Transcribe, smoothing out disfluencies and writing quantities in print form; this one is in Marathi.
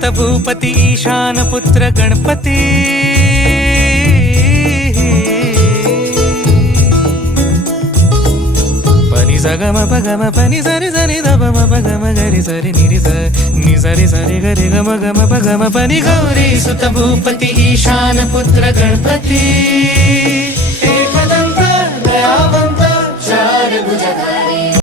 सुत भूपती ईशान पुत्र गणपती पनि सगम पगम पनि सरि सरि ध म पगम गरि सरि निरि स नि सरि सरि गरि गम गम पगम पनि गौरी सुत भूपती ईशान पुत्र गणपती एकदंत दयावंत चार भुजगा